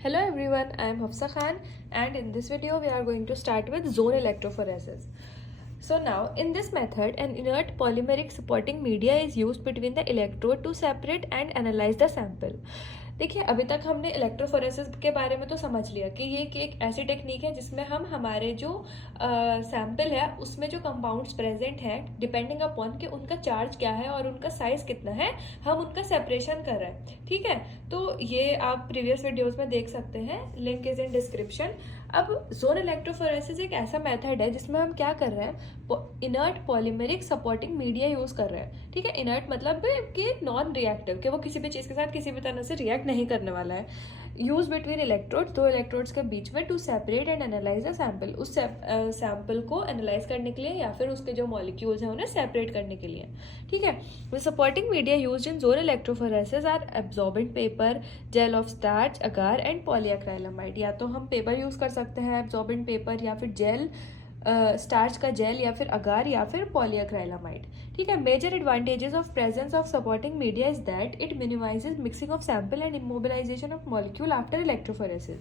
Hello everyone, I am Hafsa Khan and in this video we are going to start with zone electrophoresis. So now in this method an inert polymeric supporting media is used between the electrode to separate and analyze the sample. देखिए अभी तक हमने electrophoresis के बारे में तो समझ लिया कि ये एक ऐसी टेक्निक है जिसमें हम हमारे जो सैंपल है उसमें जो कंपाउंड्स प्रेजेंट हैं डिपेंडिंग अपॉन कि उनका चार्ज क्या है और उनका साइज कितना है हम उनका सेपरेशन कर रहे हैं। ठीक है, तो ये आप प्रीवियस वीडियोस में देख सकते हैं, लिंक इज इन डिस्क्रिप्शन। अब जोन इलेक्ट्रोफोरेसिस एक ऐसा मेथड है जिसमें हम क्या कर रहे हैं, inert polymeric supporting media use कर रहे हैं। ठीक है, इनर्ट मतलब कि नॉन रिएक्टिव, कि वो किसी भी चीज के साथ किसी भी तरह से रिएक्ट नहीं करने वाला है। यूज बिटवीन इलेक्ट्रोड, दो इलेक्ट्रोड्स के बीच में, to separate and analyse a sample, उस सैंपल को एनालाइज करने के लिए या फिर उसके जो मॉलिक्यूल्स हैं उन्हें सेपरेट करने के लिए। ठीक है, the supporting media used in zone electrophoresis are absorbent paper, gel of starch, agar and polyacrylamide. या तो हम पेपर यूज कर सकते हैं एब्जॉर्बेंट पेपर, या फिर जेल स्टार्च का जेल, या फिर अगार, या फिर पॉलीएक्राइलामाइड। ठीक है, major advantages of presence of supporting media is that it minimises mixing of sample and immobilisation of molecule after electrophoresis.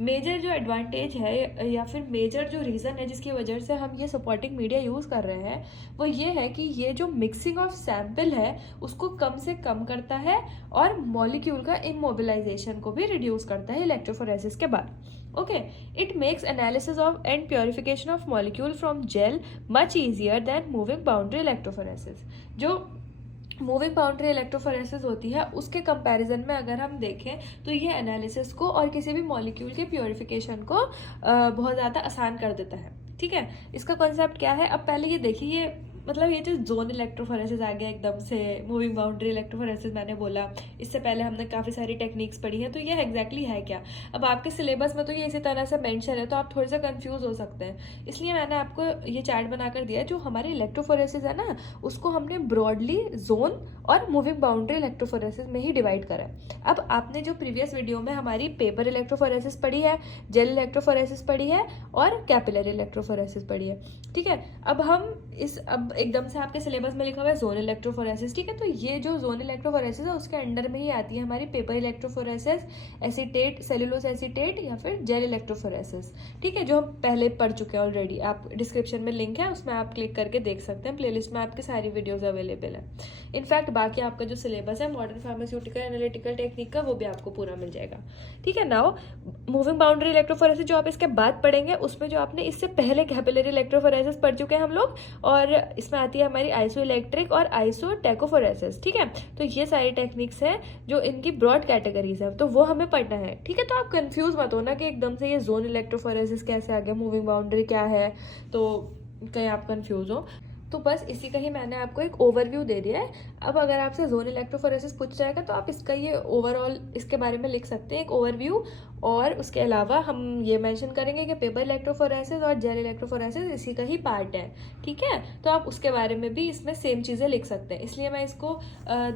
Major जो एडवांटेज है या फिर मेजर जो रीजन है जिसकी वजह से हम ये सपोर्टिंग मीडिया यूज कर रहे हैं वो ये है कि ये जो मिक्सिंग ऑफ सैंपल है उसको कम से कम करता है और मॉलिक्यूल का इमोबिलाइजेशन को भी रिड्यूस करता है इलेक्ट्रोफोरेसिस के बाद। Okay, it makes analysis of and purification of molecule from gel much easier than moving boundary electrophoresis. जो मूविंग बाउंड्री इलेक्ट्रोफोरेसिस होती है उसके कंपैरिजन में अगर हम देखें तो ये एनालिसिस को और किसी भी मॉलिक्यूल के प्योरिफिकेशन को बहुत ज़्यादा आसान कर देता है। ठीक है, इसका कॉन्सेप्ट क्या है, अब पहले ये देखिए, मतलब ये जो जोन इलेक्ट्रोफोरेसिस आ गया एकदम से, मूविंग बाउंड्री इलेक्ट्रोफोरेसिस मैंने बोला, इससे पहले हमने काफ़ी सारी टेक्निक्स पढ़ी है, तो ये एग्जैक्टली है क्या। अब आपके सिलेबस में तो ये इसी तरह से मेंशन है तो आप थोड़े से कंफ्यूज हो सकते हैं, इसलिए मैंने आपको ये चार्ट बनाकर दिया है। जो हमारी इलेक्ट्रोफोरेसिस है ना उसको हमने ब्रॉडली जोन और मूविंग बाउंड्री इलेक्ट्रोफोरेसिस में ही डिवाइड करा है। अब आपने जो प्रीवियस वीडियो में हमारी पेपर इलेक्ट्रोफोरेसिस पढ़ी है, जेल इलेक्ट्रोफोरेसिस पढ़ी है और कैपिलरी इलेक्ट्रोफोरेसिस पढ़ी है। ठीक है, अब हम अब एकदम से आपके सिलेबस में लिखा हुआ है जोन इलेक्ट्रोफोरेसिस। ठीक है, तो ये जो जोन इलेक्ट्रोफोरेसिस है उसके अंडर में ही आती है हमारी paper electrophoresis, acetate, cellulose acetate, या फिर जेल इलेक्ट्रोफोरेसिस। ठीक है, जो हम पहले पढ़ चुके हैं ऑलरेडी, आप डिस्क्रिप्शन में लिंक है उसमें आप क्लिक करके देख सकते हैं, प्लेलिस्ट में आपकी सारी वीडियोज अवेलेबल है। इनफैक्ट बाकी आपका जो सिलेबस है मॉडर्न फार्मास्यूटिकल एनालिटिकल टेक्निक का वो भी आपको पूरा मिल जाएगा। ठीक है, नाउ मूविंग बाउंड्री इलेक्ट्रोफोरेसिस जो आप इसके बाद पढ़ेंगे उसमें जो आपने इससे पहले कैपिलरी इलेक्ट्रोफोरेसिस पढ़ चुके हैं हम लोग, और इसमें आती है हमारी आइसो इलेक्ट्रिक और आइसो टेकोफोरेसिस। ठीक है, तो ये सारी टेक्निक्स हैं जो इनकी ब्रॉड कैटेगरीज है, तो वो हमें पढ़ना है। ठीक है, तो आप कंफ्यूज मत होना कि एकदम से ये जोन इलेक्ट्रोफोरेसिस कैसे आ गया, मूविंग बाउंड्री क्या है, तो कहीं आप कंफ्यूज हो। तो बस इसी का ही मैंने आपको एक ओवरव्यू दे दिया है। अब अगर आपसे जोन इलेक्ट्रोफोरेसिस पूछ जाएगा तो आप इसका ये ओवरऑल इसके बारे में लिख सकते हैं, एक ओवरव्यू। और उसके अलावा हम ये मेंशन करेंगे कि पेपर इलेक्ट्रोफोरेसिस और जेल इलेक्ट्रोफोरेसिस इसी का ही पार्ट है। ठीक है, तो आप उसके बारे में भी इसमें सेम चीज़ें लिख सकते हैं, इसलिए मैं इसको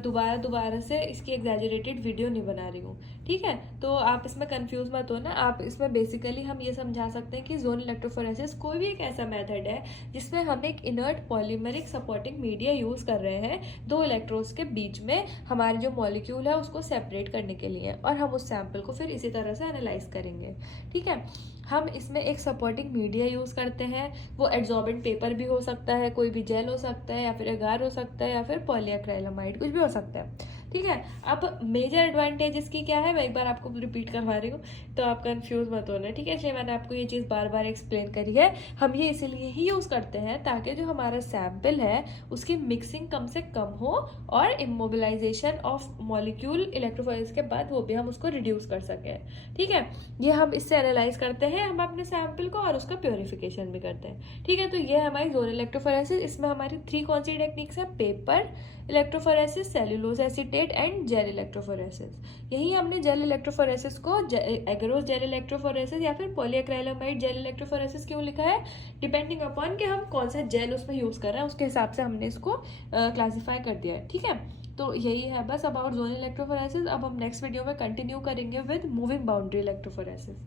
दोबारा से इसकी एग्जैजरेटेड वीडियो नहीं बना रही हूँ। ठीक है, तो आप इसमें कंफ्यूज मत हो ना। आप इसमें बेसिकली हम ये समझा सकते हैं कि जोन इलेक्ट्रोफोरेसिस कोई भी एक ऐसा मेथड है जिसमें हम एक inert polymeric supporting media use कर रहे हैं दो इलेक्ट्रोड्स के बीच में हमारे जो मॉलिक्यूल है उसको सेपरेट करने के लिए, और हम उस सैंपल को फिर इसी तरह से एनालाइज करेंगे। ठीक है, हम इसमें एक सपोर्टिंग मीडिया यूज करते हैं, वो एब्जॉर्बेंट पेपर भी हो सकता है, कोई भी जेल हो सकता है, या फिर अगार हो सकता है, या फिर पॉलीएक्राइलामाइड, कुछ भी हो सकता है। ठीक है, अब मेजर एडवांटेज इसकी क्या है मैं एक बार आपको रिपीट करवा रही हूँ तो आप कंफ्यूज मत होना। ठीक है, इसलिए मैंने आपको ये चीज़ बार बार एक्सप्लेन करी है। हम ये इसीलिए ही यूज़ करते हैं ताकि जो हमारा सैंपल है उसकी मिक्सिंग कम से कम हो और इमोबिलाइजेशन ऑफ मॉलिक्यूल इलेक्ट्रोफोरेसिस के बाद वो भी हम उसको रिड्यूस कर सकें। ठीक है, ये हम इससे एनालाइज करते हैं हम अपने सैंपल को और उसका प्योरिफिकेशन भी करते हैं। ठीक है, तो ये हमारी जोन इलेक्ट्रोफोरेसिस, इसमें हमारी 3 कौन सी टेक्निक्स है, paper electrophoresis, cellulose acetate and gel electrophoresis. यही हमने जेल इलेक्ट्रोफोरेसिस को एगरोस जेल इलेक्ट्रोफोरेसिस या फिर पॉलीएक्राइलामाइड जेल इलेक्ट्रोफोरेसिस क्यों लिखा है, डिपेंडिंग अपॉन कि हम कौन सा जेल उसमें यूज कर रहे हैं उसके हिसाब से हमने इसको क्लासीफाई कर दिया है। ठीक है, तो यही है बस अबाउट जोन इलेक्ट्रोफोरेसिस। अब हम नेक्स्ट वीडियो में कंटिन्यू करेंगे विद मूविंग बाउंड्री इलेक्ट्रोफोरेसिस।